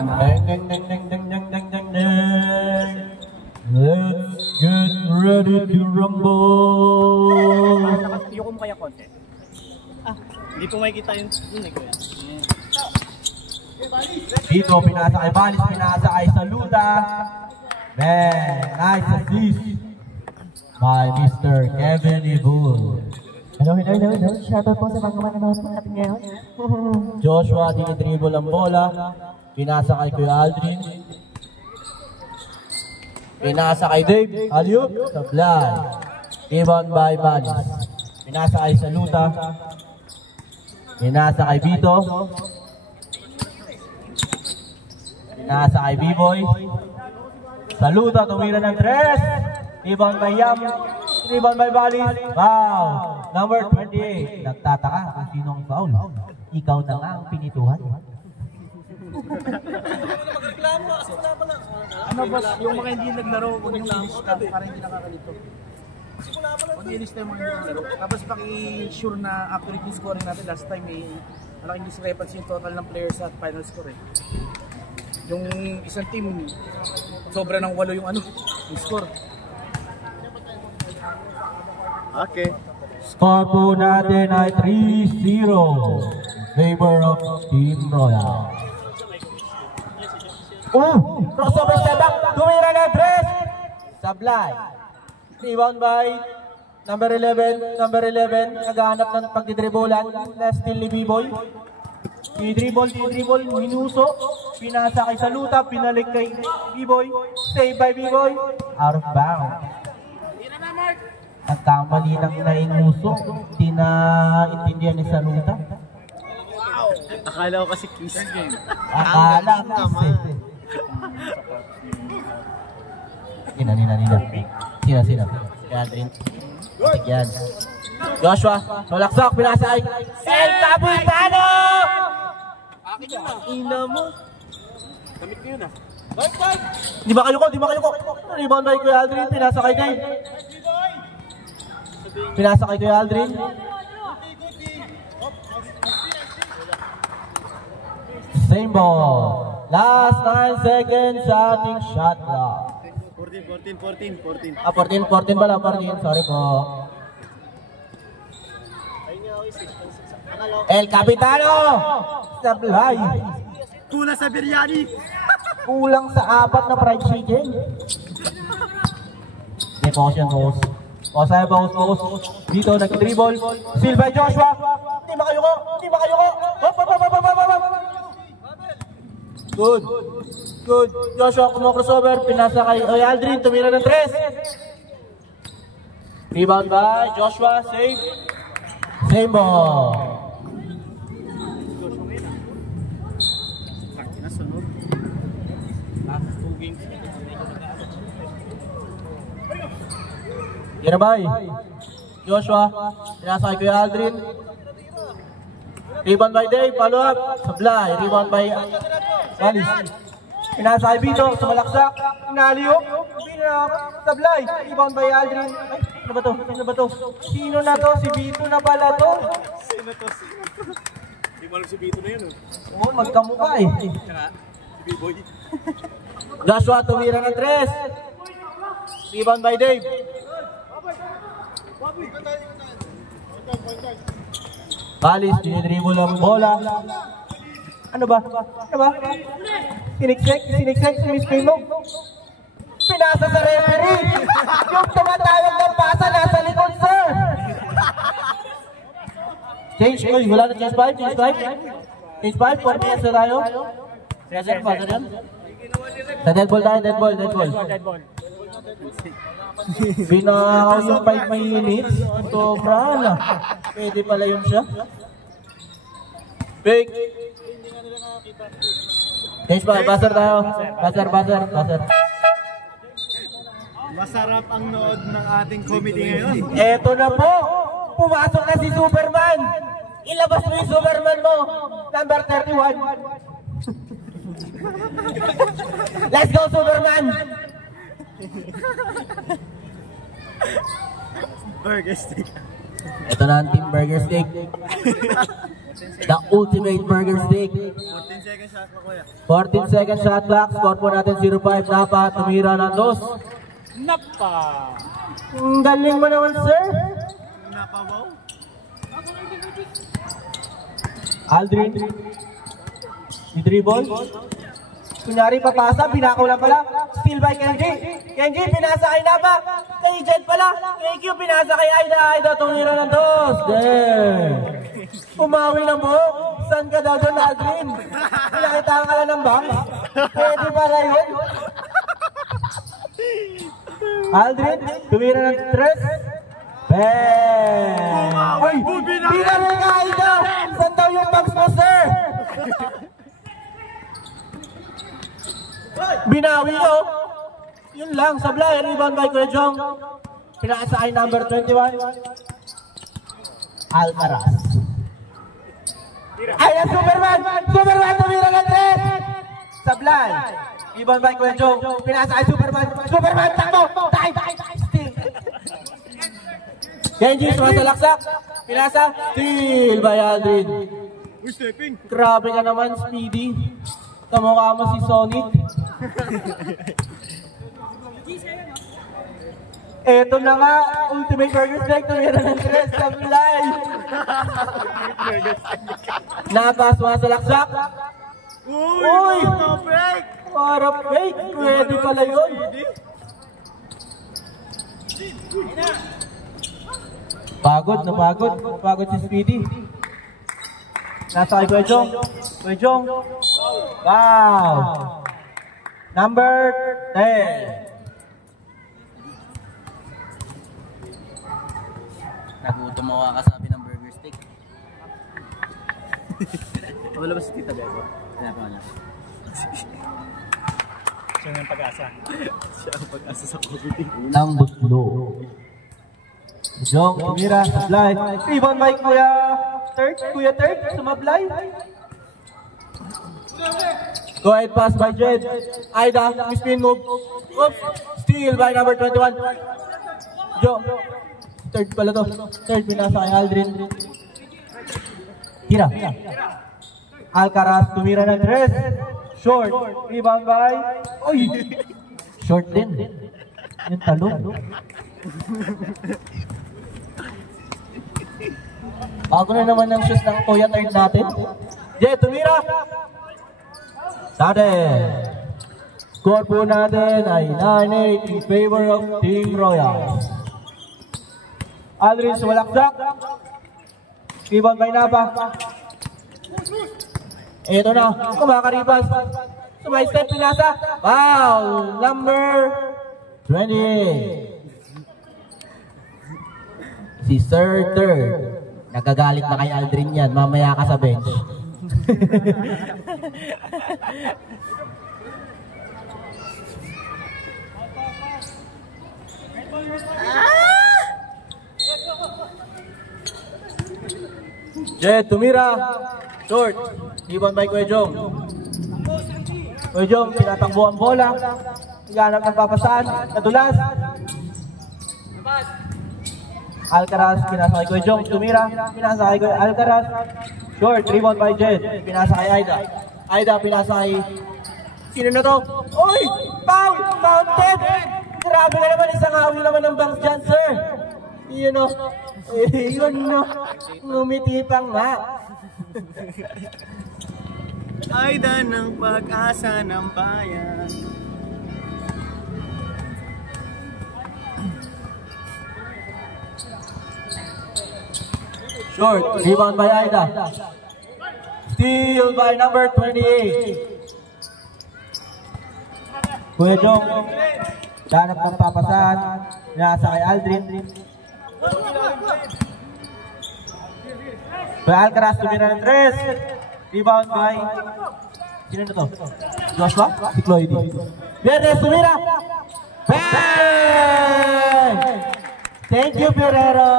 Ding, ding, ding, ding, ding, ding, ding, ding, ding. Let's get ready to rumble. Yung kaya konti. Hindi po makikita yun eh, kuya. Dito, pinasa kay Balis, pinasa kay Saluda. Man, nice assist by Mr. Kevin Ibul. Hello. Shoutout po sa mga manonood po natin ngayon. Joshua, dinidribble ang bola. Pinasa kay Kuya Aldrin. Pinasa kay Dave. Alley-oop. Sablay. Rebound by Balis. Pinasa kay Saluda. Pinasa kay Vito. Pinasa kay B-Boy. Saluda, tumira ng 3. Rebound by Yam. Rebound by Balis. Wow. Number 28. Nagtataka kung sinong foul. Ikaw na nga ang pinituhan. Ano boss, yung mga hindi naglaro, huwag yung lista para hindi nakakalito. Huwag yung lista yung mga hindi naglaro. Tapos paki-sure na accurate yung scoring natin. Last time malaking discrepancy yung total ng players at final score eh. Yung isang team, sobra ng 8 yung yung score. Okay. Score po natin ay 3-0. Favor of Team Royal. Crossover step back. Tumira na 3. Sablay. Rebound by number 11. Number 11. Naghahanap ng pagdidribulan. Still ni B-Boy. Dribble. Minuso. Pinasa kay Saluta. Pinalik kay B-Boy. Save by B-Boy. Out of bounds. Nagkamali ng nainuso. Hindi na intindihan ni Saluta. Wow! Akala ko kasi kiss game. Akala kasi. Nina. Sino? Kaya Aldrin. Yan. Joshua. Solaksak. Pinasa ay El Capitano! Akin yun ina mo. Damit ko yun Di ba kayo ko? Rebound by Kuya Aldrin. Pinasa kay Dave. Pinasa kay Kuya Aldrin. Same ball. Last 9 seconds sa ating shot clock. 14. 14 pala. Sorry po. El Capitano! Sablay. Tula sa biryani. Kulang sa 4 na fried chicken. Devotion boss. Boss. Dito nag-dribble. Steal by Joshua. Hindi makayuko. Hop. Good. Joshua crossover. Pinasa kay Aldrin. Tumira ng 3. Rebound by Joshua. Same ball. Ginabay. Joshua. Pinasa kay Kuya Aldrin. Rebound by Dave. Follow up. Sablay. Rebound by Balis. Pinasa kay Vito. Sumalaksak. Inaliyo. Sablay. Rebound by Aldrin. Ay, ano ba to? Sino na to? Si Vito na pala to. Sino to? Hindi mo alam si Vito na yun Oo, magkamukha eh. Tsaka si B-Boy. Joshua tumira ng 3. Rebound by Dave. Balis, dinidribble ang bola. Ano ba? Siniksek si Miss Pino. Pinasa sa referee. Yung tumatawag ng pasa nasa likod, sir. Change, wala na change 5. Change 5, 4 minutes na tayo. Reserve pa, ganyan. Sa dead ball tayo, dead ball. Binakaw yung 5 minutes. Sobra na. Pwede pala yun siya. Fake. Change 5, buzzer tayo. Buzzer. Masarap ang nood ng ating committee ngayon. Eto na po. Pumasok na si Superman. Ilabas mo yung Superman mo. Number 31. Let's go, Superman. Burger steak. Ito na ang team burger steak. The ultimate burger steak. 14 seconds shot ko kuya. 14 seconds shot clock. Score po natin 0-5. Napa, tumira ng dos. Napa! Ang galing mo naman, sir. Napa wow? Aldrin. Yung dribble. Kunyari papasa, binakaw lang pala. Steal by Kenji. Kenji, pinasa kay Napa. Kay Jed pala. Thank you, pinasa kay Aida. Aida, tumira ng dos. There. Umawi ng buhok. Saan ka daw doon, Aldrin? Pinakitaan ka lang ng bang? Pwede pala yun. Aldrin, tumira ng tres. Bang! Uy! Pinari ka, Aida! Saan daw yung box mo, sir? Binawi ko. Yun lang, sablay. Rebound by Kuya Jong. Pinakasakay number 21. Alcaraz. Ayan, Superman! Superman, tumira ng tres! Sablay. Rebound by Kuya Jong. Pinakasakay Superman. Superman, takbo! Time! Steal! Kenji, sumasalaksak. Pinasa. Steal by Aldrin. Uy, stepping! Grabe ka naman, Speedy. Kamukha mo si Sonic. Eto na nga, ultimate burger steak, tumira ng tres, sablay. Napaswa sa laksak. Uy! break! Para fake, pwede pala yun. Pagod si Speedy. Nasa kay Kuya Jong. Kuya Jong. Wow! Number 10. Nagutom ako kakasabi ng burger steak. Wala ba si Tita Bebo? Wala. Siya ng pag-asa. Siya ang pag-asa sa COVID. Ng buslo. Jong, tumira, sablay. Rebound by Kuya Third, sumablay. Go ahead, pass by Jed. Aida, spin move. Oops, steal by number 21. Jong, third pala to. Third, binasa kay Aldrin. Tira. Alcaraz, tumira ng tres. Short, rebound by... Uy! Short din. Yung talon. Bago na naman ang shoes ng Kuya Third natin. Jay, tumira! Dati! Score po natin ay 9-8 in favor of Team Royal. Aldrin sumalaksak. Rebound by Napa. Ito na, kumakaripas. Sumay-step pinasa. Wow! Number 28. Si Sir Third. Nagagalit na kay Aldrin yan. Mamaya ka sa bench. Jed, tumira. Short. Rebound by Kuya Jong. Kuya Jong, tinatakbo ang bola. Higanap ng papasaan. Nadulas. Alcaraz, pinasa kay Kuya Jong. Tumira. Pinasa kay Alcaraz. Short. Rebound by Jed. Pinasa kay Aida. Aida, pinasa kay... Sino na to? Uy! Foul! Counted! Grabe ka naman. Isang hawi naman ng banks dyan, sir. Yun o. Yun o. Ngumitipang nga. Aida ng pag-asa ng bayan. Short, rebound by Aida. Steal by number 28. Kuya Jong, danap ng papasahan. Nasa kay Aldrin. Kuya Alcaraz, tumira ng tres. Rebound by... Sino na to? Joshua? Si Cloydy. Viernes, tumira! Bang! Thank you, Ferrero!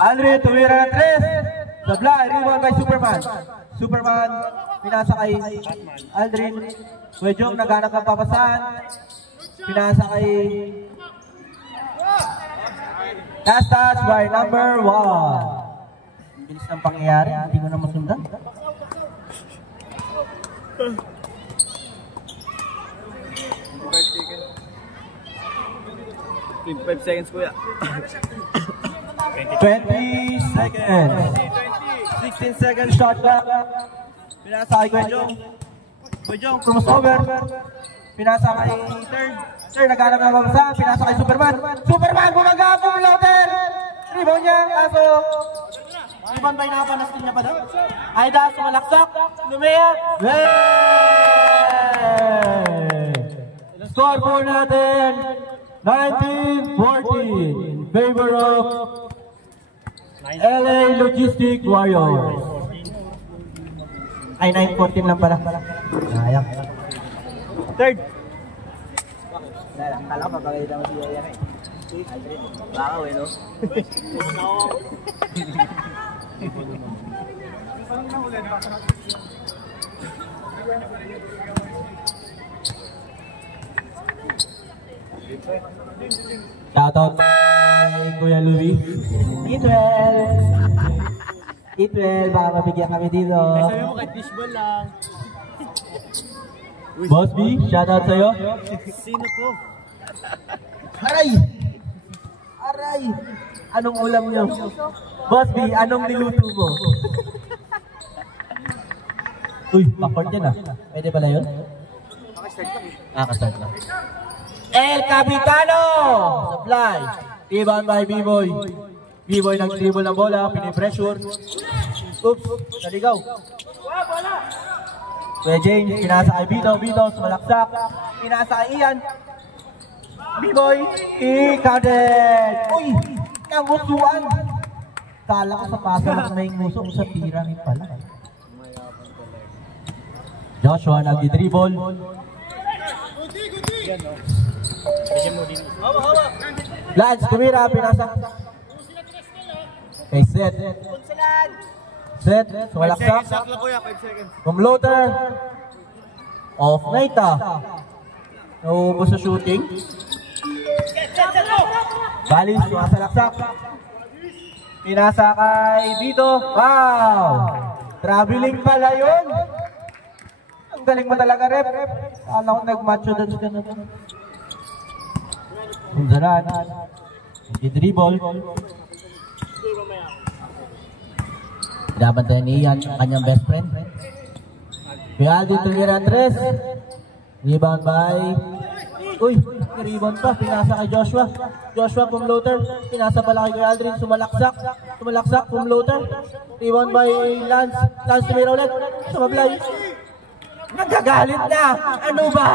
Aldrin, tumira ng tres. Sablay, rebound by Superman. Superman, pinasa kay Aldrin. Kuya Jong, naghanap ng papasahan. Pinasa kay Last touch by number 1. Bilis ng pangyayari, hindi mo na masundan. 25 seconds kuya. 20 seconds. 16 seconds shot clock. Pinasa kay Kuya Jong. Kuya Jong, crossover. Pinasa kay third. Third, naghanap ng babasa. Pinasa kay Superman. Superman, gumagabong loader. Rebound niya. Kaso, rebound by nakapanastin niya pa doon. Aida, sumalaksak. Lumea. Score po natin. 19-14 in favor of LA Logistic Warriors. Ay, 9-14 lang pala. Sayang. Third. Kala ko papagalitan mo si Yaya eh. Bakaw eh, no? Shoutout kay Kuya Louie. Itwell, baka mabigyan kami dito. Sabi mo kahit fishball lang. Boss B, shoutout sa'yo. Sino to? Aray! Aray! Anong ulam niyo? Boss B, anong niluto mo? Uy, backward yan ah. Pwede pala yun? Nakastart lang. El Capitano! Supply! Rebound by B-Boy. B-Boy nag-dribble ng bola, pinipressure. Oops, naligaw. Kuya James, pinasa kay Vito, sumalaksak. Pinasa kay Ian. B-Boy, i-counted! Uy, nangusuan! Kala ko sa paso na may nguso sa tira rin pala. Joshua nag-dribble. Lance, tumira, pinasa. Okay, set. Set, sumalaksak. Kumloater. Off night ah. Nauubos sa shooting. Balis, sumasalaksak. Pinasa kay Vito. Wow! Traveling pala yun. Ang galing mo talaga, rep. Alam ko nag-macho dance ka na. Sundaran. Nag-dribble. Binabantayan ni Ian, kanyang best friend. Pialdi tumira 3. Rebound by... Uy, rebound pa. Pinasa kay Joshua. Joshua pumloater. Pinasa pala kay Aldrin. Sumalaksak. Pumloater. Rebound by Lance. Lance tumira ulit. Sumablay. Nagagalit na! Ano ba?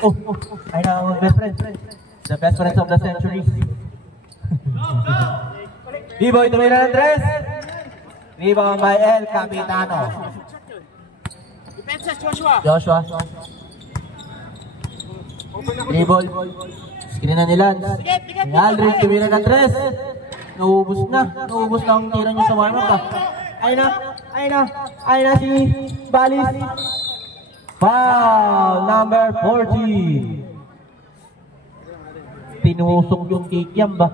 Oh, ay na, best friend. The best friends of the century. B-Boy, tumira ng 3. Rebound by El Capitano. Joshua. Dribble. Screen na ni Lance. Aldrin, tumira ng 3. Naubos na ang tira niya sa warm-up ah. Ay na si Balis. Foul number 40. Tinusok yung kikiam ba?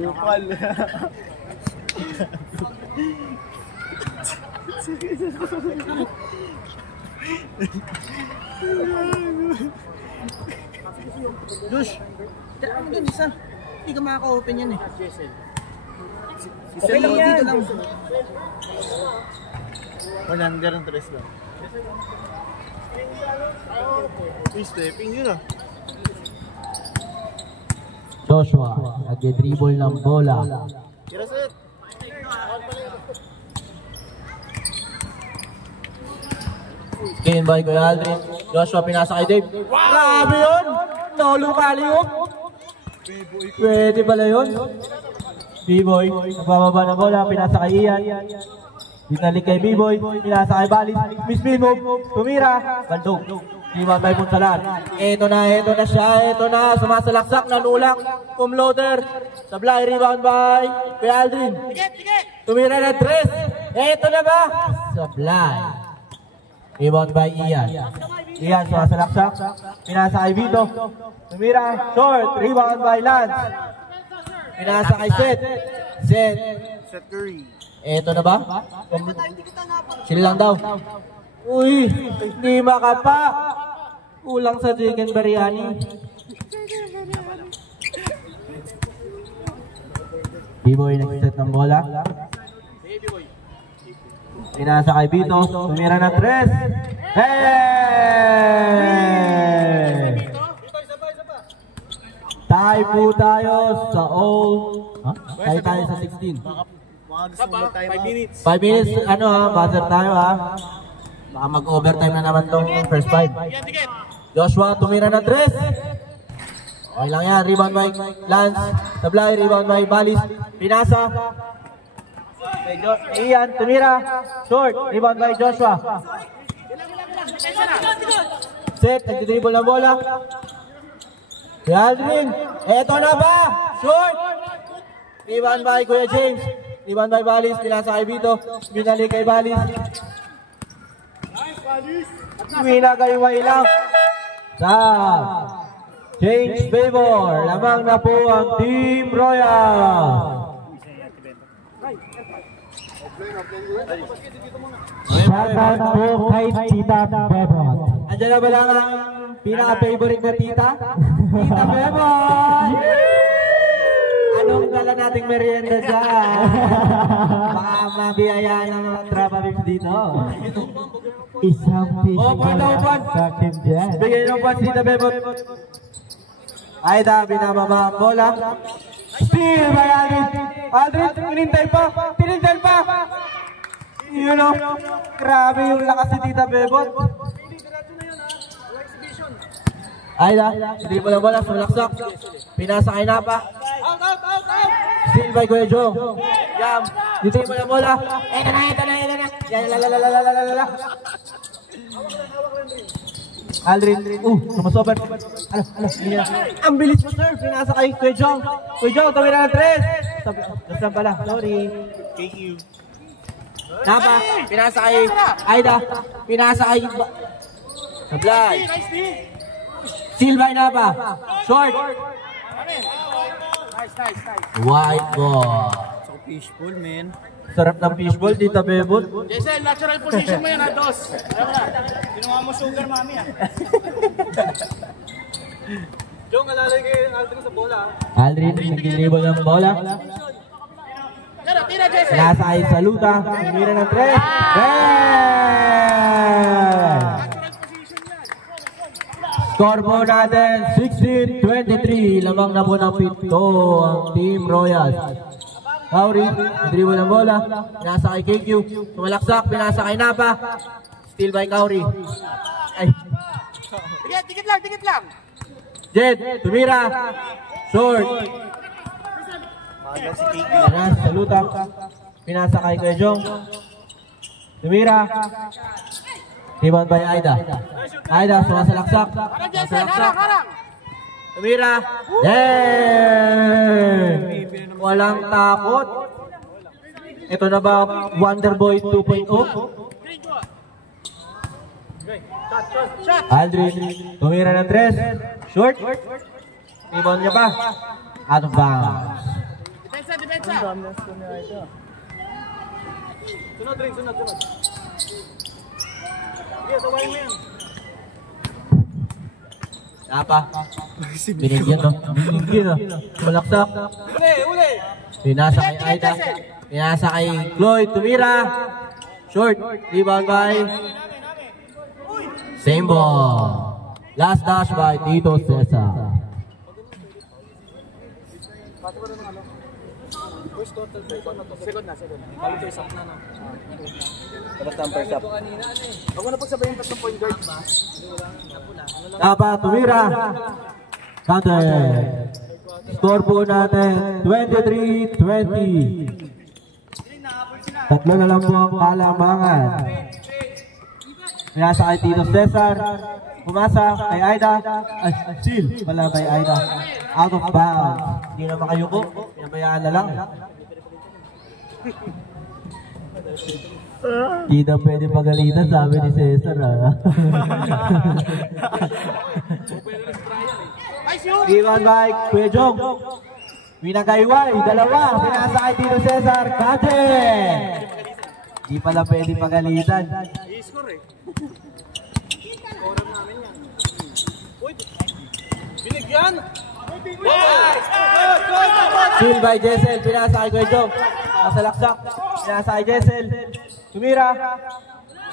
Upal. Josh, ano dun isa? Hindi ka makaka-open yan eh. Okay lang yan. Dito lang. 103 lang. Stepping yun ah. Joshua, nag-dribble ng bola. Kira set. Game by Kuya Aldrin. Joshua, pinasa kay Dave. Grabe yun! Nolukali yun! Pwede pala yun. B-Boy, nagbababa ng bola, pinasa kay Ian. Dinalik kay B-Boy, pinasa kay Balis. Miss move, tumira, bandog. Rebound by Punsalan. Ito na siya, sumasalaksak, nanulak. Kumloader, sablay, rebound by Kuya Aldrin. Tumira na 3. Ito na ba? Sablay. Rebound by Ian. Ian, sumasalaksak. Pinasa kay Vito. Tumira, short. Rebound by Lance. Pinasa kay Seth. Seth Curry. Eto na ba? Sila lang daw. Uy, hindi makapa. Kulang sa chicken biryani. B-boy nag-set ng bola. Pinasa kay Vito. Tumira ng 3. Hey! Tie po tayo sa old. Tie tayo sa 16. Mga gusto mo tayo 5 minutes. 5 minutes, ano ha, buzzer tayo ha. Baka mag-overtime na naman tong first 5. Joshua, tumira ng 3. Okay lang yan, rebound by Lance. Sablay, rebound by Balis. Pinasa. Ian, tumira. Short, rebound by Joshua. Set, nagdidribble ng bola. Si Aldrin, eto na ba? Short. Rebound by Kuya James. Rebound by Balis, pinasa kay Vito. Binali kay Balis. Winagay lang. Sa change favor, lamang na po ang Team Royal. Shoutout po kay Tita Bebot. Andiyan na ba lang ang pinaka-favorite na tita? Tita Bebot! Anong dala nating merienda dyan? Baka mabiyayaan ng mga trapa bips dito. Isang piso upan. sa akin dyan. Bigyan ng upan, Tita Bebot. Aida, binababa ang bola. Steal by Aldrin. Aldrin, tinintay pa. You know, grabe yung lakas ni Tita Bebot. Aida, dribble ang bola, sumalaksak. Pinasa kay Napa. Steal by Kuya Joe. Yam, dribble ang bola. Ito na. Yan, lalalala. Aldrin, sumasober. Ang bilis mo, sir. Pinasa kay Kuya Jong. Kuya Jong, tumira ng 3. Nasaan pala? Sorry. Thank you. Napa, pinasa kay Aida. Pinasa kay Sablay. Silvay Napa. Short. Nice. White ball. So fishbowl, man. Sarap ng fishball, Tita Bebot. Jessel, natural position mo yan, dos. Ayaw na. Ginawa mo sugar, mami, Jong, alalay kay Aldrin sa bola. Aldrin, nag-dribble ng bola. Tira, Jessel. Nasa ay Saluta. Tumira ng 3. Score po natin, 16-23. Lamang na po ng 7 ang Team Royals. Kauri, dribble ng bola. Pinasa kay KQ. Tumalaksak, pinasa kay Napa. Steal by Kauri. Ay. Tikit lang. Jed, tumira. Short. Pinasa, Saluta. Pinasa kay Kuya Jong. Tumira. Rebound by Aida. Aida, sumasalaksak. Harang. Tumira. Yay! Walang takot. Ito na ba Wonderboy 2.0? Aldrin, tumira ng 3. Short. Rebound niya pa. Out of bounds. Depensa. Sunod. Yes, away mo yan. Napa. Binigyan no. Malaksak. Uli. Pinasa kay Aida. Pinasa kay Chloe. Tumira. Short. Rebound by same ball. Last dash by Tito Cesar. Second na. Balik isa na. Tapos number up. Ako na pagsabayin 3 point guard. Napa, tumira. Counter. Score po natin 23-20. Tatlo na lang po ang kalamangan. Pinasa kay Tito Cesar. Pumasa kay Aida. Ay, steal. Wala kay Aida. Out of bounds. Hindi na makayuko. Pinabayaan na lang. Di na pwede pagalitan, sabi ni Cesar Iwan by Kuya Jong. Winagayway, dalawa. Pinasakay dito Cesar. Kate! Di pala pwede pagalitan. I-score eh. Score namin yan. Uy! Binigyan! Steal by Jessel. Pinasakay Kuya Jong. Nasa laksak. Pinasakay Jessel. Tumira.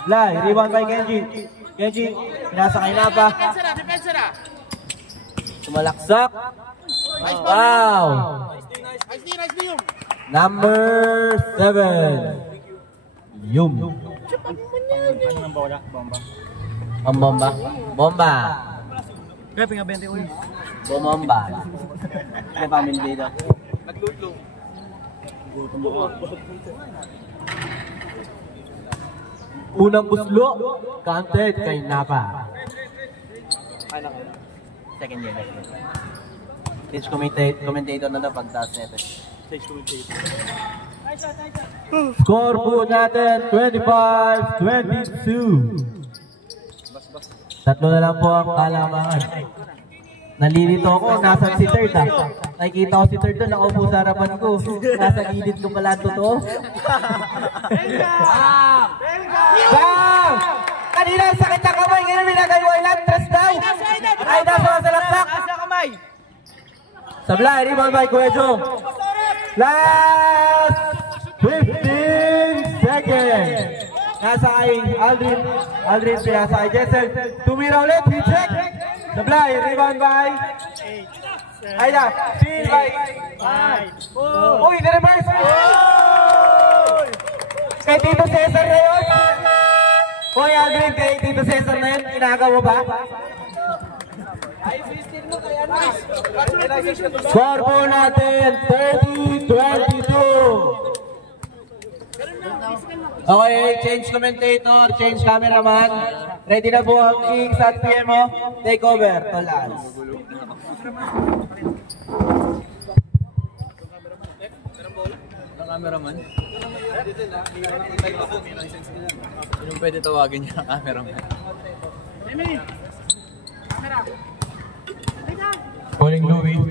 Lai. Rebound by Genji. Genji. Pinasakay Napa. Defensa na! Sumalaksak. Wow! Nice D yung! Number 7. Yum. Ano ng bola? Bomba. Ang bomba. Bomba. Kaya pinga 20 ulit. Bomba. Ay, family dito. Naglutlo. Unang buslo. Counted kay Napa. Second year. Stage commentator na pagtaas nito. Score po natin 25-22. Tatlo na lang po ang kalamangan. Nalilito ako, nasan si third Nakikita ko si third doon, nakaupo sa harapan ko. Nasa gilid ko pala totoo. Bang! Kanina sakit na kamay, ngayon minagaywa ilan, tres daw. Ay, nasa sa laksak. Sablay, rebound by Kuya Jong. Last 15 seconds. Nasa kay Aldrin pinasa kay Jessel. Tumira ulit, recheck. Sablay, rebound by Aida, steal by uy, na-reverse. Kay Tito Cesar na yun. Uy, Aldrin, kay Tito Cesar na yun. Inagaw mo ba? Score po natin 30-22. Okay, change commentator, change cameraman. Ready na po ang Kings at PMO. Take over, Tolans. Cameraman? Yung pwede tawagin niya ang cameraman? Calling Louis.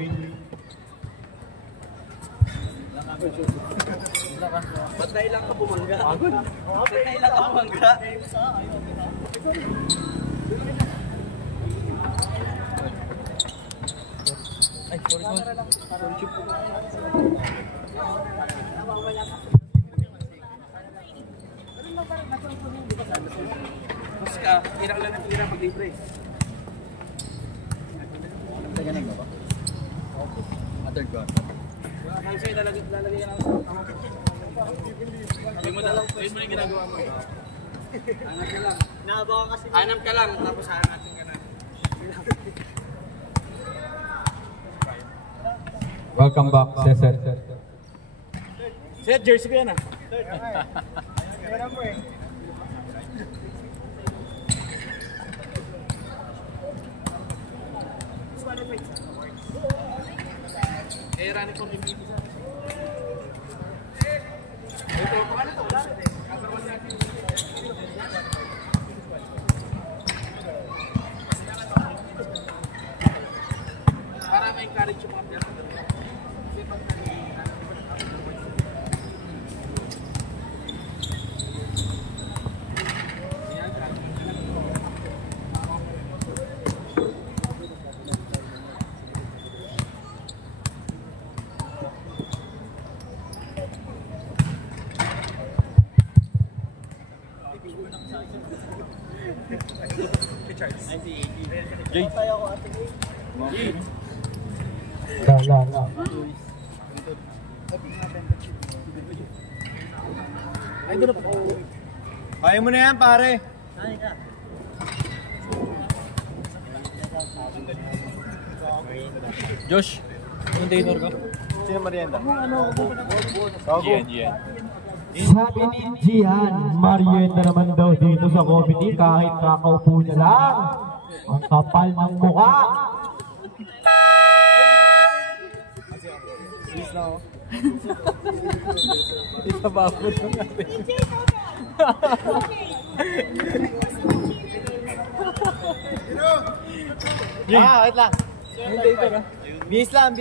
Ba't nailang ka bumangga? Ba't nailang ka bumangga? Ay, sorry. Mas ka, hirang lang ang hirang mag-libre. Third ko. Ang sa'yo lalagay ka lang. Sabi mo na lang, ayun mo yung ginagawa mo eh. Hanap ka lang. Naabakan kasi. Hanap ka lang, tapos hanapin ka na. Welcome back, Cesar. Set, jersey ko yan ah. Eh, rani ko rin dito sa. Ito, paano ito? Wala rin eh. Kakarwas natin. Para ma-encourage yung mga piyasa. Kaya mo na yan, pare. Josh, anong dinner ka? Sino merienda? Gian. Sabi ni Gian, merienda naman daw dito sa comedy kahit kakaupo na lang. Ang kapal ng mukha. Isababot ko natin. Wait lang. Hindi ito na. Bis lang.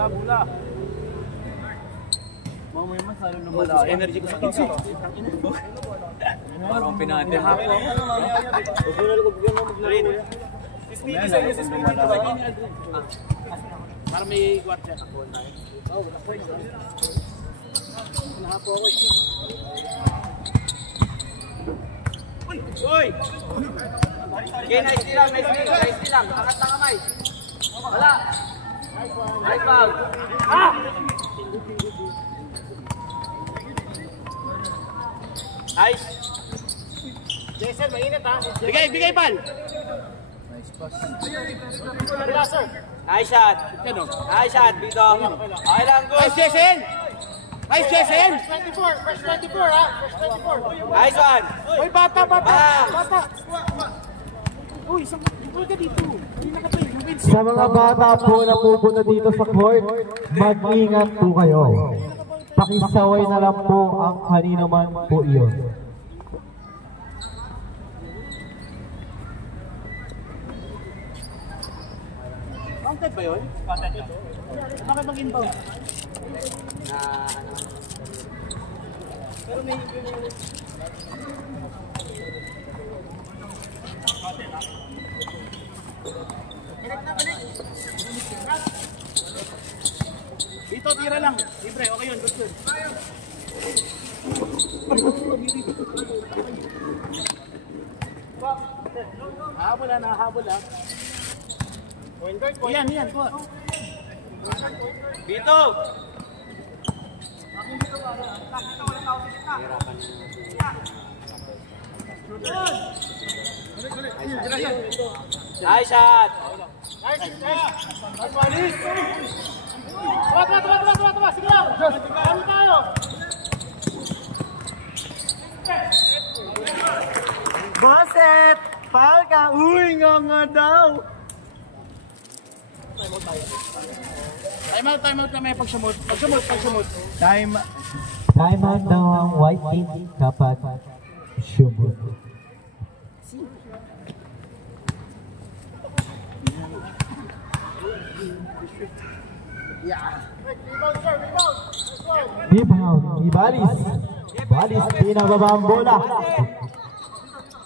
Bula. Mamaya man salo na malaki. Energy ko sa kinsi. Parang pinatin. Para may guardia ako. Nahapo ako. Uy! Okay, nice lang. Angat na kamay. Wala. Nice foul. Nice. Jason, mainit ha. Bigay pal. Nice pass. Nice shot. Nice shot, Bito. Okay lang, good. Nice, Jason. First 24 ha. Nice one. Uy, bata. Uy, isang ka dito. Sa mga bata po na pupunta dito sa court, mag-ingat po kayo. Pakisaway na lang po ang kanino man po iyon. Counted ba yun? Counted yun. Bakit mag-inbound? Pero may... Dito, tira lang. Libre, okay yun. Gusto. Nahabol ha. Yan. Dito! Nice shot! Tuwa! Sige lang! Kami tayo! Bosset! Foul ka! Uy, nga daw! Time out kami pag-sumot. Time out daw ang white team kapag sumot. Rebound, Ibalis, pinababa ang bola.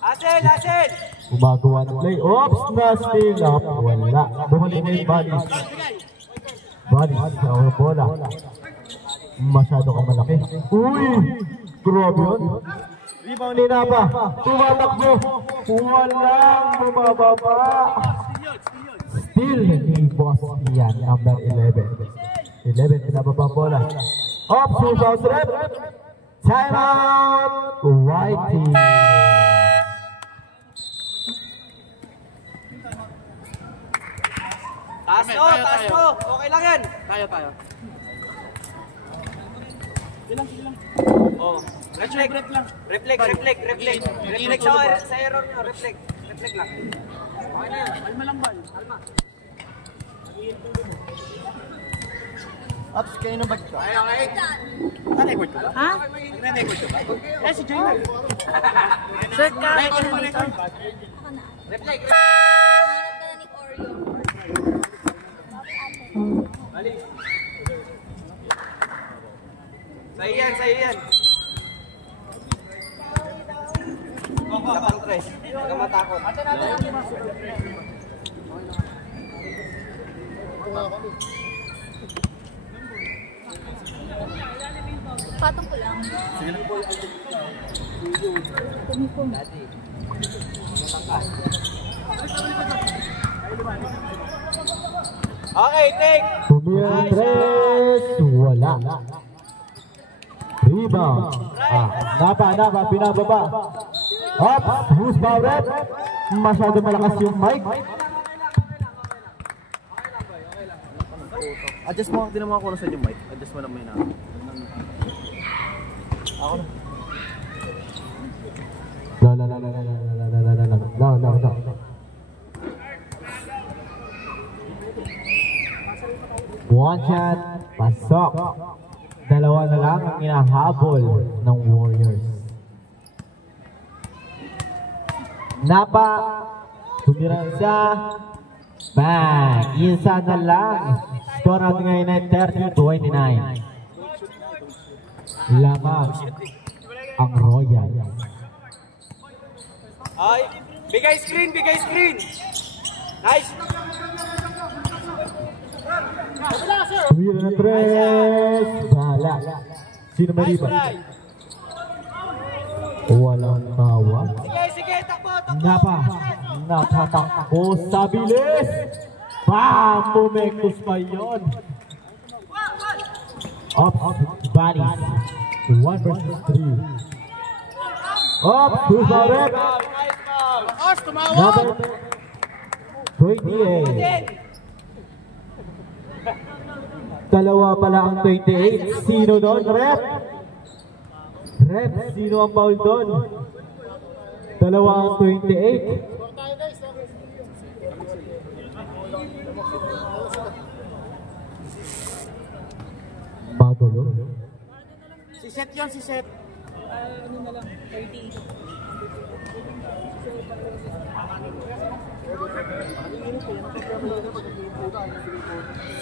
Asen! Gumagawa ng play. Oops, na-steal up. Wala. Bumalik na yung Balis, sa bola. Masyado ka malaki. Uy! Grabe yun. Rebound ni Napa. Tumatakbo. Walang bumababa. Still ni Boss Ian, number 11. 11, pinababa ang bola. Oops, rebound rep. Time out. White team. Taas to! Okay lang yan! Tayo. Sige lang. Oh. Reflect lang. Reflect sa error nyo. Reflect lang. Okay na yan. Alma lang ba? Alma. Ops, kayo nung bag ko. Okay. Nag-record ko ba? Ha? Nag-record ko ba? Si Joy. Sir, kakain na dito. Reflect. Balik. Sa'yo yan. Lapang tres. Huwag kang matakot. Patong ko lang. Okay, take. Tumira tres. Wala. Rebound. Napa, pinababa. Up, who's Bauret? Masyado malakas yung mic. Adjust mo, hindi naman ako sa yung mic. Adjust mo lang may na. Ako na. No. One shot, pasok. Dalawa na lang ang inahabol ng Warriors. Napa, tumira siya. Bang! Isa na lang. Score natin ngayon ay 30-29. Lamang ang Royal. Ay, bigay screen, bigay screen. Nice. Tumira ng 3. Bala. Sino ba Nice riba? try. Walang tawa. Sige, takbo, takbo. Napa, natatakbo sa bilis. Bam! Pumektos pa yun. Up, bodies. 1 versus 3. Up, Susaret. Nice foul. Os, tumawag! Number 28. Dalawa pala ang 28. Sino doon, Rep? Rep, sino ang foul doon? Dalawa ang 28. Bagulo. Si Seth yun, si Seth.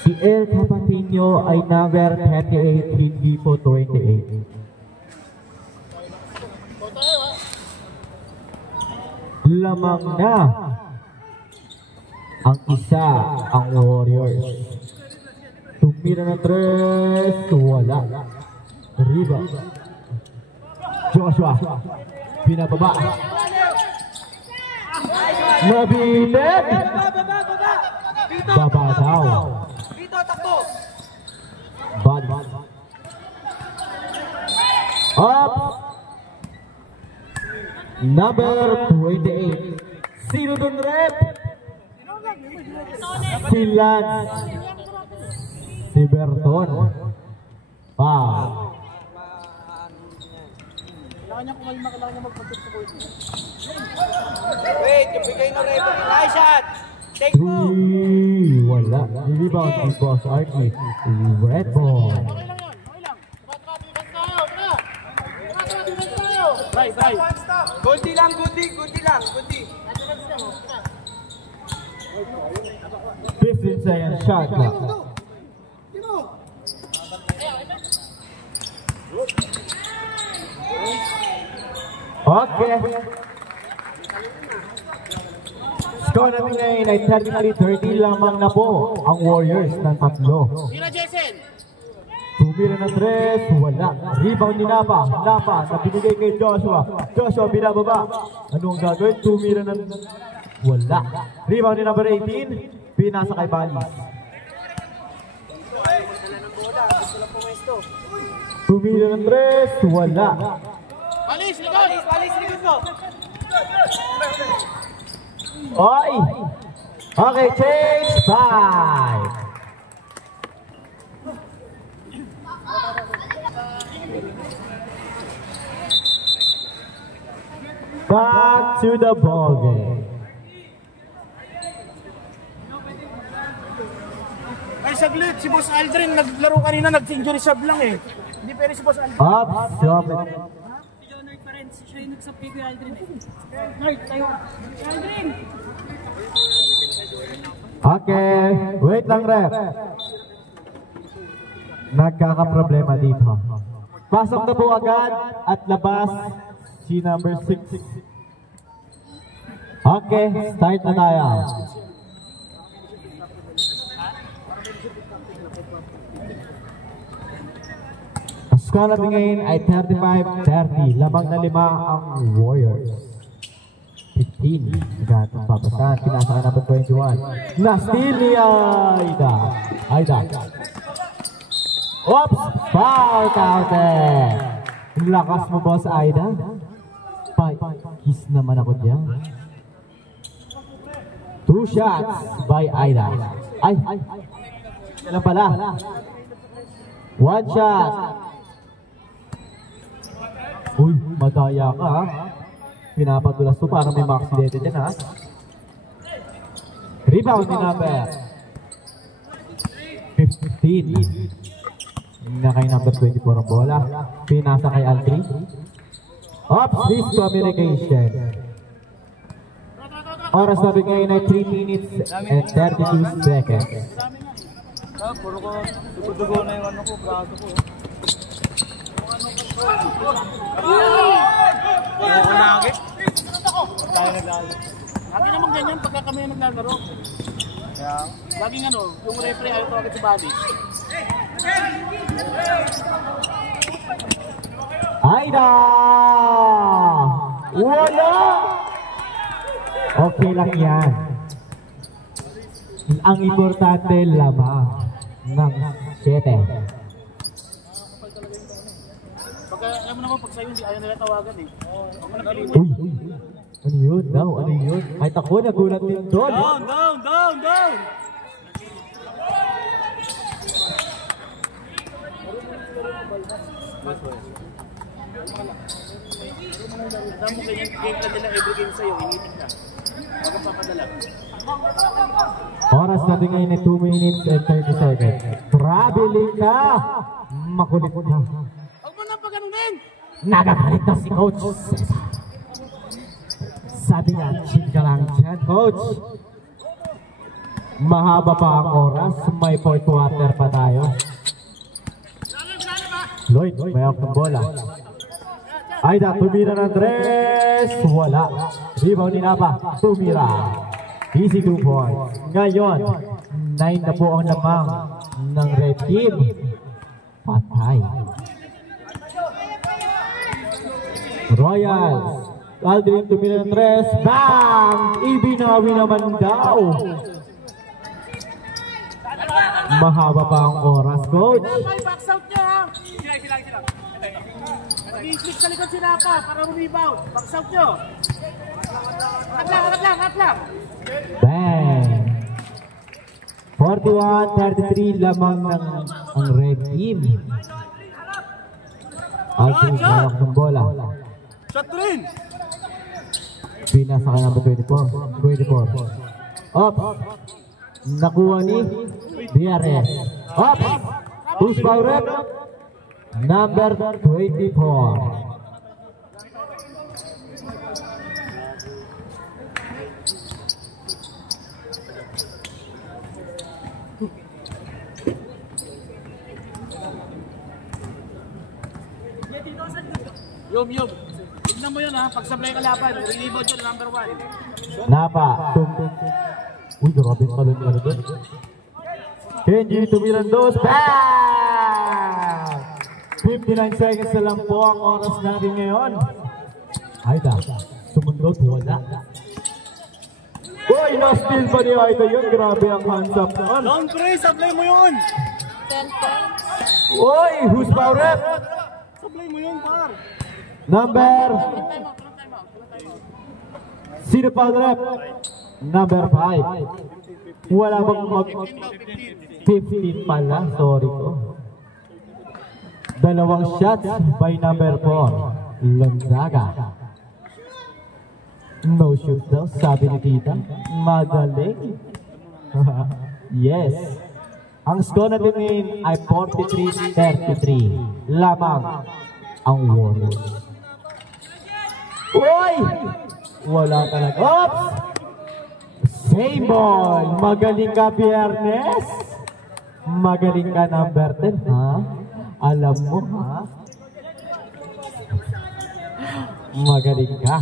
Si El Capatinho ay number 38, hindi po 28. Lamang na ang isa ang Warriors. Tumira ng 3, wala. Riba. Joshua, pinababa. Nabitin. Baba daw. Dito, takbo. Bad. Up. Number 28. Sino dun, Rep? Si Lance. Si Berton. Wait, yung bigay na referee. Nice shot. Take mo. 3. Wala. Rebound si Boss Archie. Red ball. Bye. Goodie lang. 15 second shot clock. Okay. Score natin ngayon ay 33-30 lamang na po ang Warriors ng tatlo. Sino, Jason? Tumira ng 3, wala. Rebound ni Napa. Napa na binigay kay Joshua. Joshua binababa. Ano ang gagawin? Tumira ng wala. Rebound ni number 18. Pinasa kay Balis. Tumira ng 3, wala. Balis, likod mo! Oy! Okay, change 5. Back to the ball game. Ay, saglit. Si Boss Aldrin naglaro kanina, nag-injury sub lang eh. Hindi pwede si Boss Aldrin. Up, stop it. Siya yung nagsabi ko yung Aldrin. Nerd, tayo. Aldrin! Okay, wait lang, Rep. Nagkakaproblema dito. Pasok na po agad at labas si number 6. Okay, start na tayo. Score natin ngayon ay 35-30. Lamang na 5 ang Warriors. 15. Nagatong papasahan. Pinasa ka number 21. Na-steal ni Aida. Oops! Foul counted! Lakas mo, Boss Aida. Kiss naman ako dyan. 2 shots by Aida. Kailan pala? One shot. Uy, madaya ka ha. Pinapadulas to para may maksidete dyan ha. Rebound ni number 15. Na kay number 24 ang bola. Pinasa kay Altri. Ops, miscommunication. Oras na bigay na 3 minutes and 32 seconds. Puro ko, dugo-dugo na yung ano ko, braso ko. Lagi naman ganyan pagka kami naglalaro. Laging ano, yung referee ayaw tawagin si Bobby. Aida! Wala! Okay lang yan. Ang importante lamang ng 7. Pagka, alam mo naman, pag sa'yo hindi ayaw nila tawagan eh. Uy, ano yun? Daw, ano yun? Kahit ako nagulat din doon. Down! Alam mo ganyan, game na nila every game sa'yo, initin ka. Huwag kang papadala. Oras natin ngayon ay 2 minutes and 30 seconds. Traveling ka! Makulit ka. Huwag mo na pa ganun din! Nagagalit na si Coach. Sabi niya, chill ka lang dyan, Coach. Mahaba pa ang oras. May 4 quarter pa tayo. Lloyd, may out ng bola. Aida, tumira ng tres. Wala. Rebound ni Napa. Tumira. Easy 2 points. Ngayon, 9 na po ang lamang ng red team. Patay. Royals. Aldrin tumira ng tres. Bang! Ibinawi naman daw. Mahaba pa ang oras, Coach. Ay, box out niya ha! Mag-i-slip sa likod si Napa para rebound. Box out niyo. Hat lang. Bang! 41-33 lamang ng ang red team. Aldrin malak ng bola. Shot rin! Pinasa ka number 24. Up! Nakuha ni DRS. Up! Who's foul rep? Number 24. Yum. Tignan mo yun ha, pag sablay kalaban, rebound yun, number 1. Napa. Uy, grabe ang kalun ka doon. Kenji tumiran dos. Bang! 59 seconds na lang po ang oras natin ngayon. Aida, sumundot, wala. Uy, na-steal pa ni Aida yun. Grabe ang hands up noon. Down pre, sablay mo yun! Uy, who's foul rep? Sablay mo yun, par! Number. Sino foul rep? Number 5. Wala bang mag 15 pala, sorry ko. Dalawang shots by number 4, Lonzaga. No shoot daw, sabi ni Tita. Magaling. Yes. Ang score natin ngayon ay 43-33. Lamang ang Warriors. Uy! Wala talaga. Oops! Same ball. Magaling ka, Biyernes. Magaling ka, number 10, ha? Alam mo, ha? Magaling ka.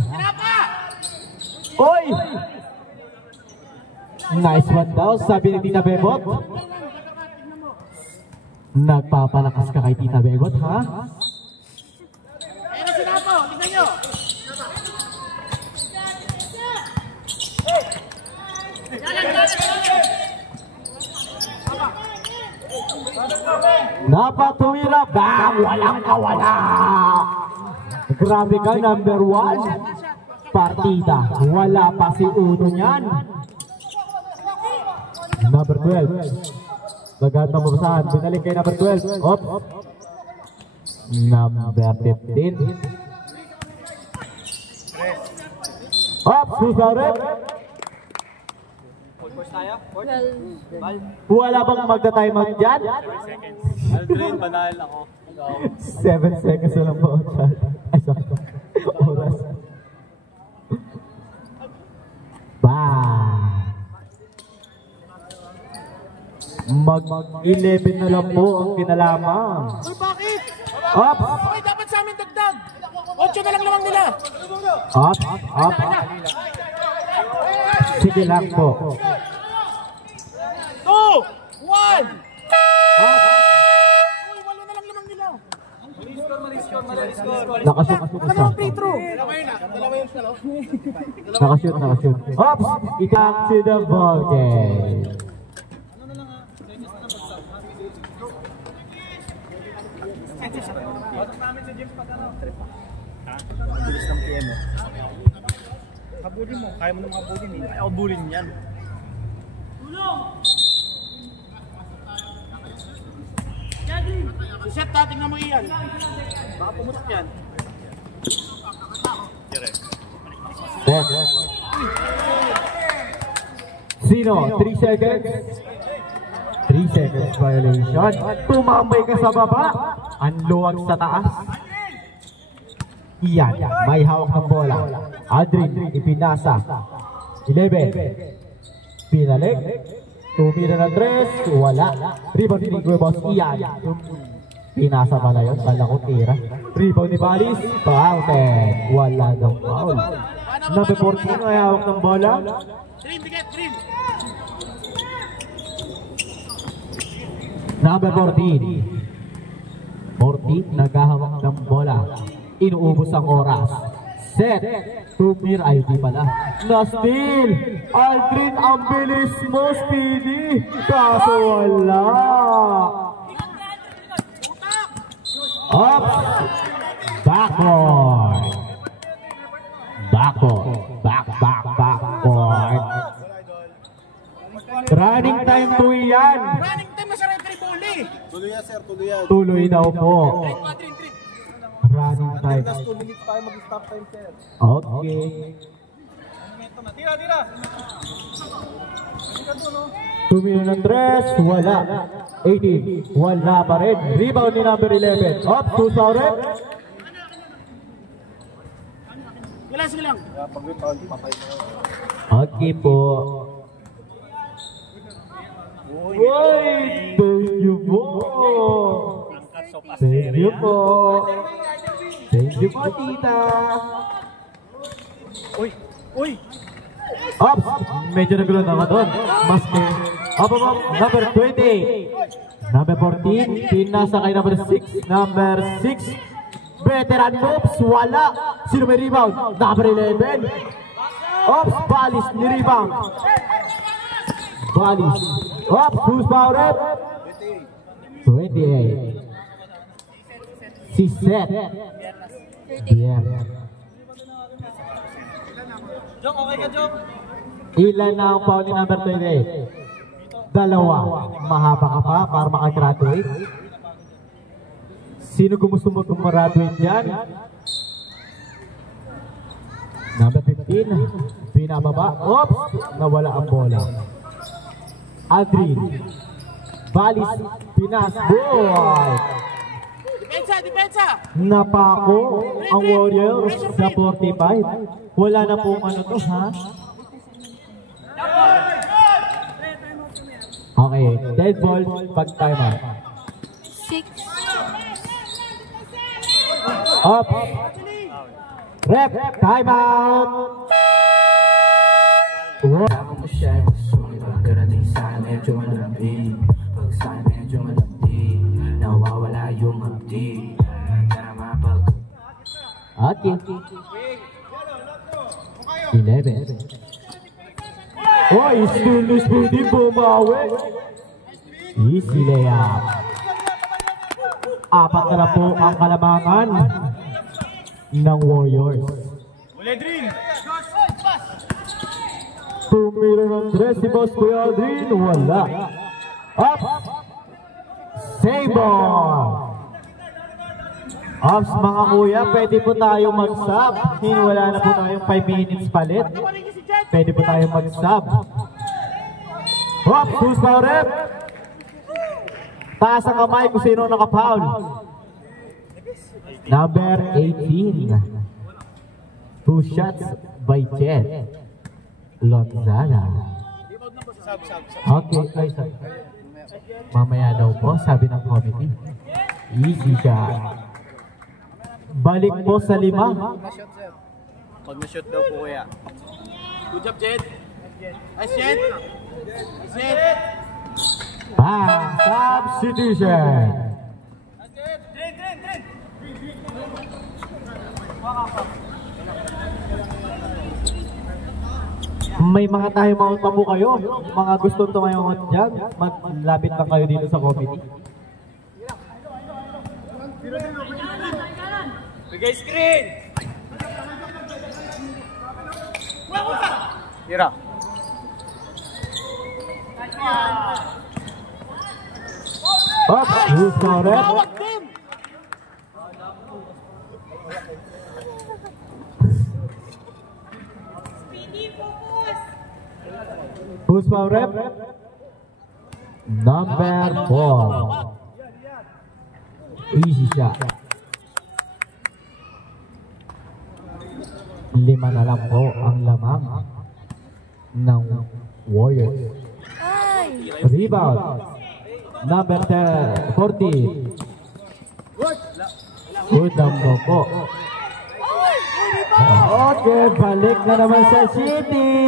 Uy! Nice one daw, sabi ni Tita Bebot. Nagpapalakas ka kay Tita Bebot, ha? Ayun na si Napa, tignan nyo. Napatuwira, bang! Walang kawala! Grabe ka, number 1. Partida, wala pa si Uno niyan. Number 12. Lagat ng mabasahan. Binalik kay number 12. Oops. Number 15. Oops. Who's out it? Wala bang magta-time out dyan? Aldrin, banal ako. 7 seconds na lang po. Ay, sorry. Oras. Mag-11 na lang po ang kinalaman. Uy, bakit? Ops! Okay, dapat sa amin dagdag. 8 na lang lamang nila. Ops! Ops! Sige lang po. 2, 1. Ops! Uy, 8 na lang lamang nila. Nakashoot. Dalawang free throw. Nakashoot. Ops! Ikang to the ball game. Bilis ng PM mo. Habulin mo. Kaya mo na makabulin eh. Kaya habulin yan. Set natin na mo iyan. Baka pumutok yan. Sino? 3 seconds? 3 seconds violation. Tumambay ka sa baba. Ang luwag sa taas. Iyan, may hawak ng bola. Aldrin, ipinasa. 11. Pinalik. Tumira ng 3. Wala. Rebound ni Boss Iyan. Pinasa pa na yun. Kala ko tira. Rebound ni Balis. Fountain. Wala daw foul. Number 14 ay hawak ng bola. Dream, bigat, dream. Number 14. 14, naghahawak ng bola. Inuubos ang oras. Set. Tumir ay di pala. Na-steal. Aldrin, ang bilis mo, Speedy. Kaso wala. Up. Backward. Backward. Running time po yan. Running time na sa referee Bully. Tuloy yan, sir. Tuloy yan. Tuloy daw po. Dream. Running time. Last 2 minutes tayo mag-stop time, sir. Okay. Tira. 2 minutes ng 3, wala. 18, wala pa rin. Rebound ni number 11. Up, 2 Sauret. Sige lang. Pag-rebound, patay na. Okay po. Uy, thank you po. Thank you po. Thank you po, tita. Uy! Ops! Medyo nagulo naman doon. Mas may... Up. Number 20. Number 14. Pinasa kay number 6. Number 6. Veteran moves. Wala. Sino may rebound? Number 11. Ops! Balis ni rebound. Balis. Ops! Who's power up? 28. Si Seth. Yeah. Jong, okay ka, Jong? Ilan na ang foul ni number 28? 2. Mahaba ka pa para makagraduate? Sino gusto mo graduate dyan? Number 15. Binababa. Oops! Nawala ang bola. Aldrin. Balis. Pinas. Boy! Depensa! Napako ang Warriors sa 45. Wala na pong ano to, ha? Okay, dead ball pag timer. 6. Up. Rep, time out. Ako pa siya, sulit pagkarating sa'kin medyo malambing. Pag sa'kin medyo malambing, nawawala yung abdi. Tara mapag. Okay. 11. Oy, Stulus Budi bumawi. Easy layup. 4 na po ang kalamangan ng Warriors. Aldrin! Tumira ng 3 si Boss Kuya Aldrin. Wala. Up. Save ball! Ops, mga kuya, pwede po tayo mag-sub. Wala na po tayong 5 minutes palit. Pwede po tayo mag-sub. Ops, who's foul rep? Taas ang kamay kung sino nakapoul. Number 18. 2 shots by Chet Lonzala. Okay, guys. Mamaya daw po, sabi ng committee. Easy shot. Balik po sa 5. Pag na-shoot daw po kuya. Good job, Jed. Nice, Jed. Nice, Jed. Substitution. May mga tayo maunta po kayo. Mga gustong tumayong dyan, maglapit lang kayo dito sa committee. Bigay screen! Tira. Oops, who's foul rep? Who's foul rep? Number 4. Easy shot. 5 na lang po ang lamang ng Warriors. Rebound. Number 40. Good number po. Okay, balik na naman sa City.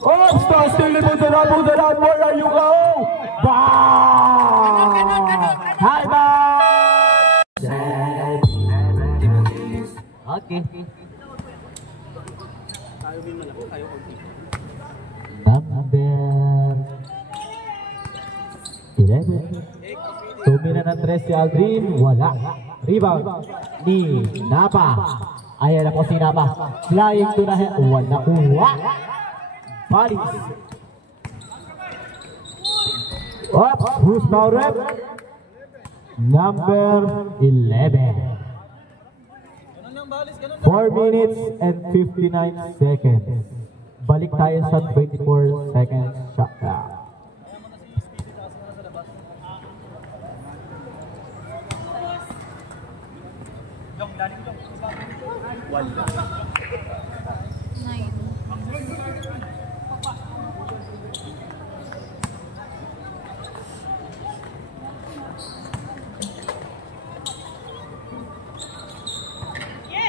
Oh, stop still move the line, where are you go? Bang! Hi, bang! Okay. Number 11. Tumina ng 3 si Aldrin, wala. Rebound ni Napa. Ayan na po si Napa. Flying to the head, wala kuha. Bodies. Oops, who's foul rep? Number 11. 4 minutes and 59 seconds. Balik tayo sa 24 seconds shot clock.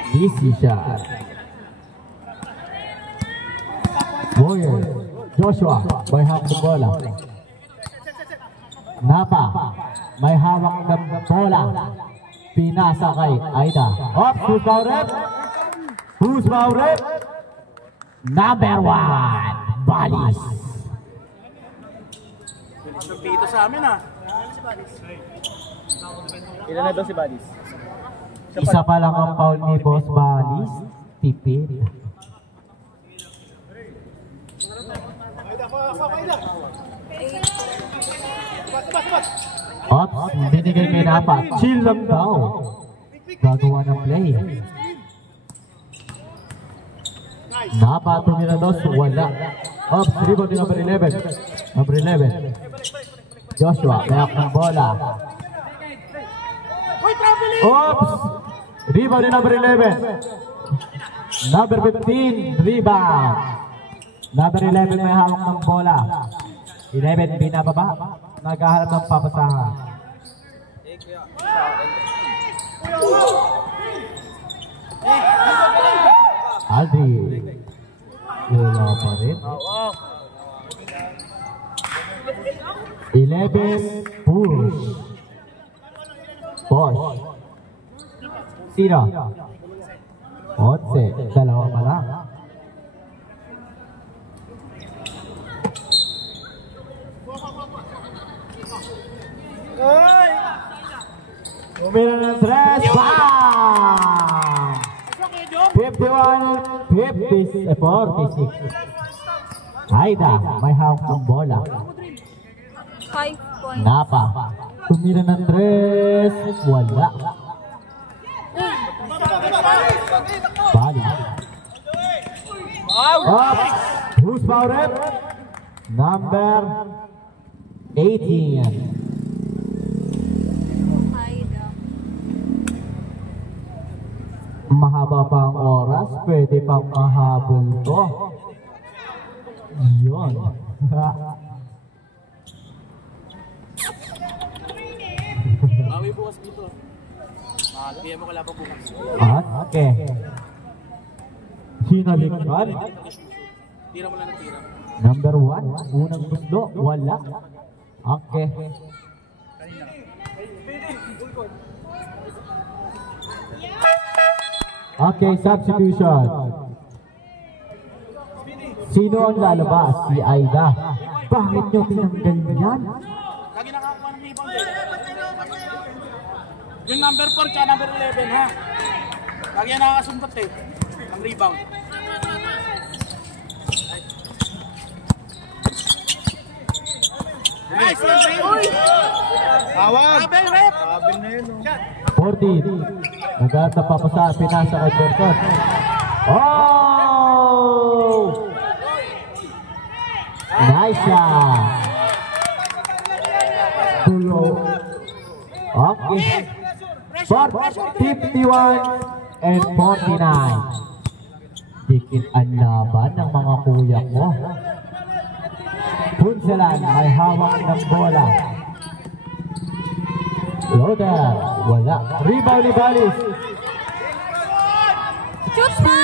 Easy shot. Warrior Joshua may hawak ng bola. Napa may hawak ng bola. Pinasa kay Aida. Oops, who's foul rep? Who's foul rep? Number 1, Balis. Dito sa amin ah. Ilan na daw si Balis? Isa pa lang ang foul ni Boss Balis. Tipid. Oops, binigay kay Napa. Chill lang daw. Gagawa ng play. Napa tumira dos, wala. Oops, rebound ni number 11. Number 11. Joshua, bayak ng bola. Oops, rebound ni number 11. Number 15, rebound. Number 11 may hawak ng bola. 11 binababa. Naghahanap ng papasahan. Aldri. Wala pa rin. 11 push. Push. Sino? 11. Dalawa pa lang. Tumira ng 3. Bang! 51, 46. Aida, may hawak ng bola. 5 points. Napa. Tumira ng 3. Wala. Bali. Up. Who's foul rep? Number 18. Aida. Mahaba pa ang oras. Pwede pang mahabol to. Yun. Bawi bukas dito. PM ko wala pa bukas. Okay. Hinalikan. Tira mo lang na tira. Number 1. Unang gusto. Wala. Okay. Okay, substitution. Sino ang lalabas? Si Aida. Bakit nyo tinanggal yan? Lagi nakakuha ng rebound eh. Yung number 4 tsaka number 11 ha. Lagi yan nakakasundot eh. Ang rebound. Nice! Tawag! Abel rep! Abel na yun, 14. Nagata papasa. Pinasa kay Berton. Oh! Nice shot. Tulo. Okay. 51 and 49. Dikit ang laban ng mga kuya ko. Punsalan may hawak ng bola. Loader. Wala. Rebound ni Balis. Shoot na!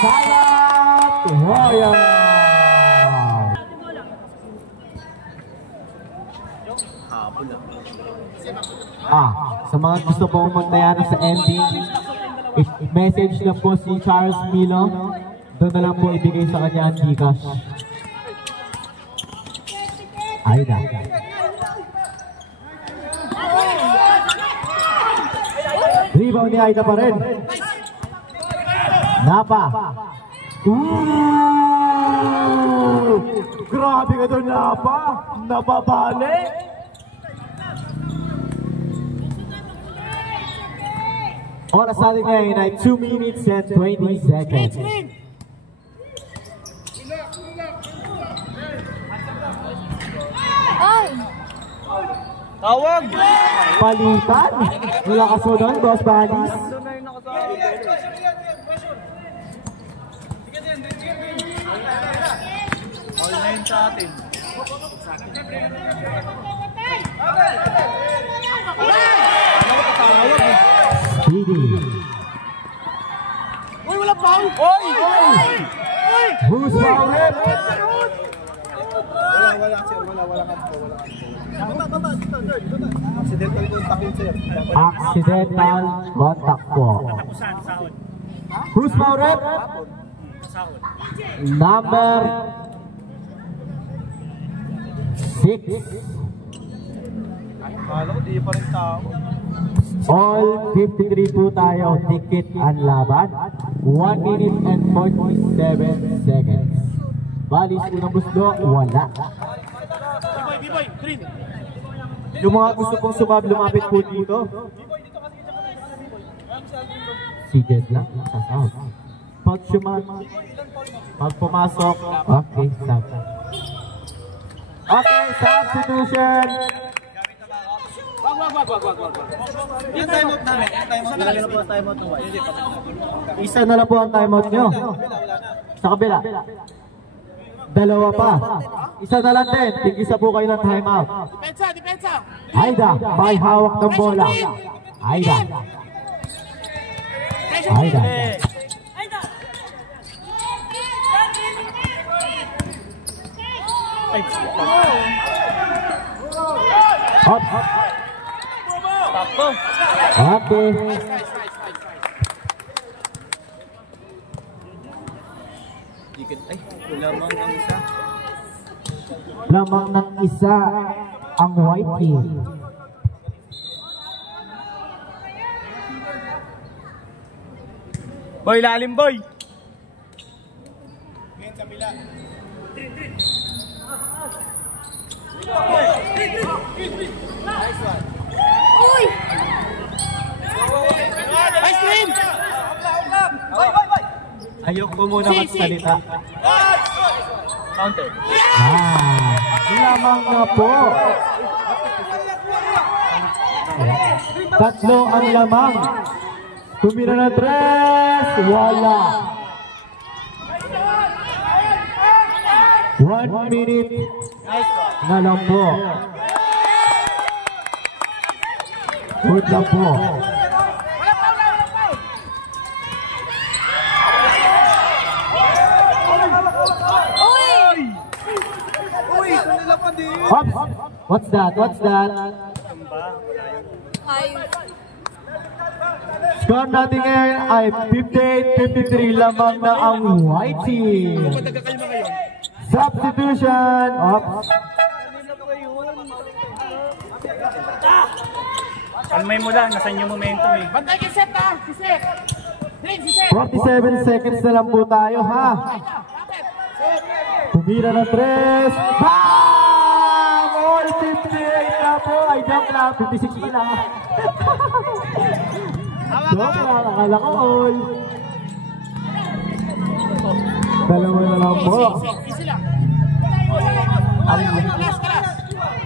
Sayat Royal. Sa mga gusto pong magtayana sa ending, message lang po si Charles Milo. Doon na lang po ibigay sa kanya ang Gcash. Aida. Rebound ni Aida pa rin. Napa. Grabe ka doon, Napa. Napabali. Oras natin ngayon ay 2 minutes and 20 seconds. Ay! Tawag! Palitan. Wala ka sunod, Boss Balis. All na yun sa atin. Didi. Uy, wala pa! Oy! Who's foul rep? Wala sir, wala kanto. Accidental contact yun sir. Accidental contact po. Who's foul rep? Number 6. Kala ko di pa rin tao. All 53 po tayo. Dikit ang laban. 1 minute and 47 seconds. Balis, unang gusto, wala. B-boy, green. Yung mga gusto pong lumapit po dito. Si Jed lang, sasaw. Pag pag pumasok, okay, stop. Okay, substitution. Wag. Yung timeout namin. Ilan na po ang timeout ng white? Isa na lang po ang timeout nyo. Sa kabila. Dalawa pa. Isa na lang din. Tig-isa po kayo ng timeout. Depensa! Aida, may hawak ng bola. Aida. Aida. Up. Okay. Lamang ang isa. Lamang ng isa ang white team. Boy, lalim boy! Nice stream! Ayoko muna magsalita. Counter. Lamang na po. Tatlo ang lamang. Tumira na 3. Wala. 1 minute na lang po. Good lang po. Oops. What's that? What's that? Score natin ngayon ay 58-53, lamang na ang white team. Substitution. Oops. Kalmay mo lang, nasan yung momentum eh. Bantay kay Seth ha! Si Seth! Drink, si Seth! 47 seconds na lang po tayo ha. Tumira ng 3. Bam! All 58 na po. Ay, jump lang. 56 na lang. Joke lang. Akala ko all. Dalawa na lang po. Easy lang.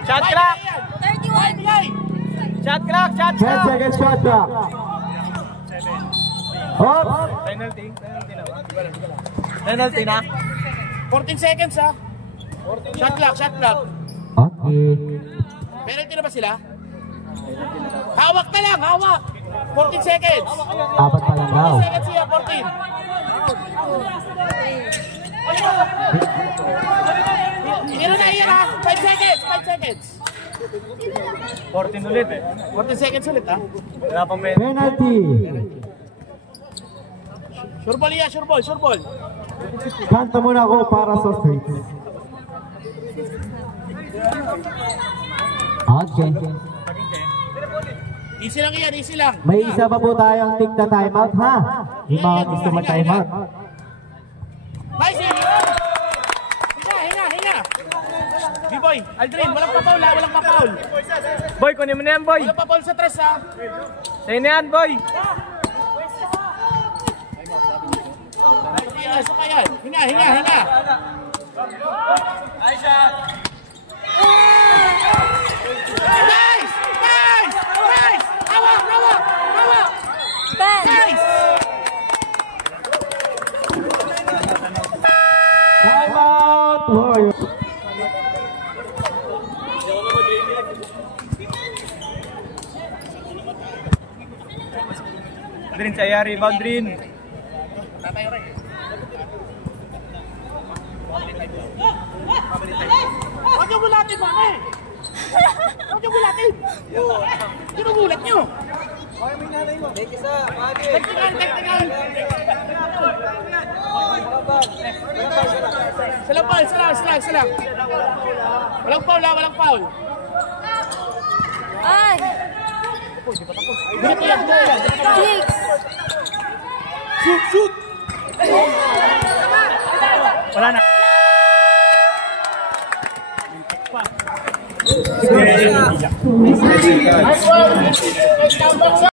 Shot clock! 31. Shot clock! Shot 10 clock! seconds shot clock. Oops! Penalty? Penalty na? 14 seconds ha. Shot clock, shot clock. Okay. Penalty na ba sila? Hawak na lang, hawak. 14 seconds. Apat pa lang daw. 14 seconds siya, 14. Hira na, hira. 5 seconds, 5 seconds. 14 ulit eh. 14 seconds ulit ha. Wala pang penalty. Penalty. Sure ball yan, sure ball, sure ball. Kanta muna ako para sa streets. Okay. Easy lang yan, easy lang. May isa pa po tayong tick na timeout ha. Yung mga gusto mag-timeout. Nice, hinga, hinga. B-boy, Aldrin, walang pa-foul ha, walang pa-foul. Boy, kunin mo na yan, boy. Walang pa-foul sa tres ha. Sa'yo na yan, boy. Hinga, saka yan. Hinga. Nice! Hawak! Nice! Timeout! Warrior. Drin, saya rebound, Drin. Huwag niyo gulatin, mami! Huwag niyo gulatin! Ginugulat niyo! Technical! Salang foul, salang. Walang foul. Ay! Dito yan. 6. Shoot! Wala na. Nice one!